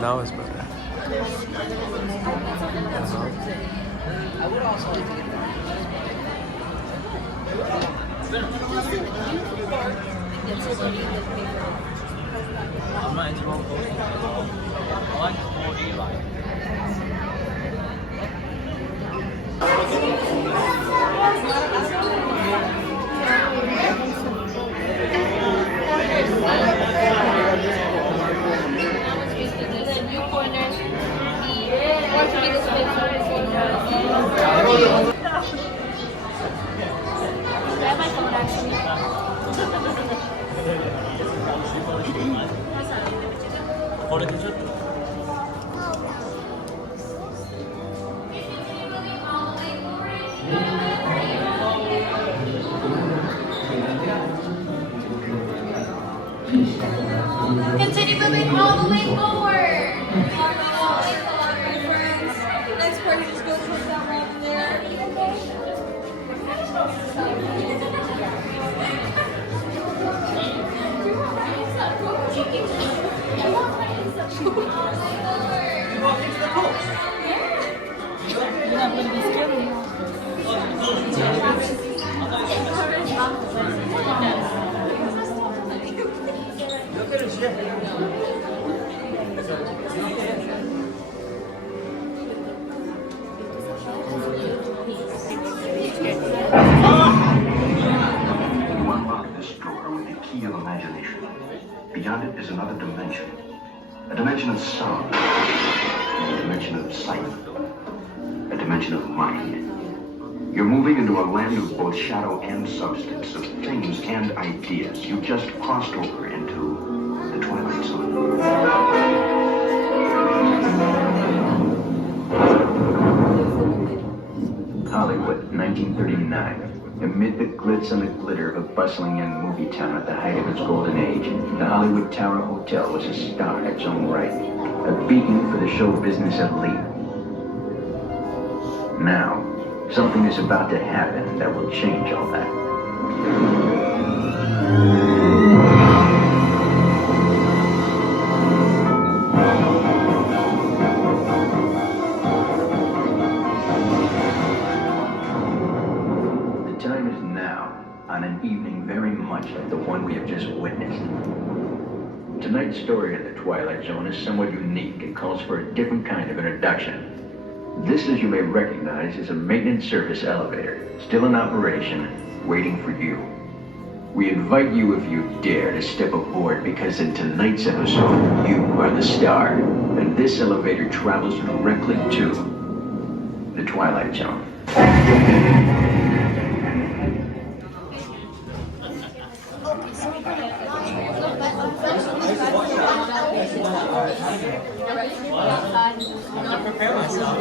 Now it's better. I would also like to get I'm not into roller coasters at all. I like 4D ride. Continue moving all the way forward. All the way forward, friends. Next part, you just go towards that wall there. You walk into the post. You're not going to be scared anymore. Look at it, You unlock this door with the key of imagination. Beyond it is another dimension. A dimension of sound. A dimension of sight. A dimension of mind. You're moving into a land of both shadow and substance, of things and ideas. You just crossed over into the Twilight Zone. Hollywood, 1939. Amid the glitz and the glitter of a bustling young movie town at the height of its golden age, the Hollywood Tower Hotel was a star in its own right, a beacon for the show business elite. Now, something is about to happen that will change all that. The time is now, on an evening very much like the one we have just witnessed. Tonight's story in the Twilight Zone is somewhat unique and calls for a different kind of introduction. This, as you may recognize, is a maintenance service elevator, still in operation, waiting for you. We invite you, if you dare, to step aboard, because in tonight's episode, you are the star, and this elevator travels directly to the Twilight Zone. I prepare myself.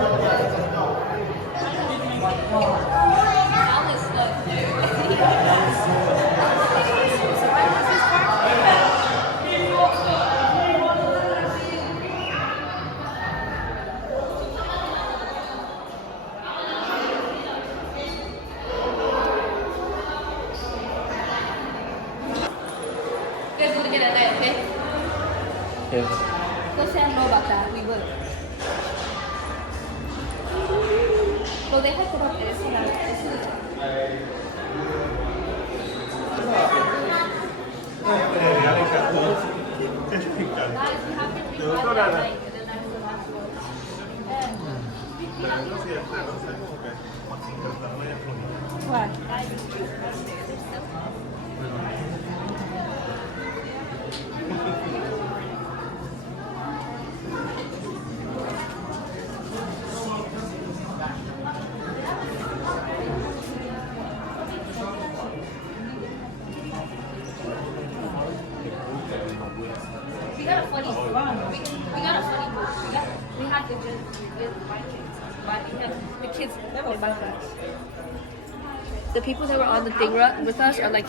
All this stuff, dude. You guys want to get at that, okay? Yes. Go say I know about that. We will. Well, they have to up there. So we got a funny we got a funny book. We had to just get white kids. Why? Because the kids the people that were on the thing with us are like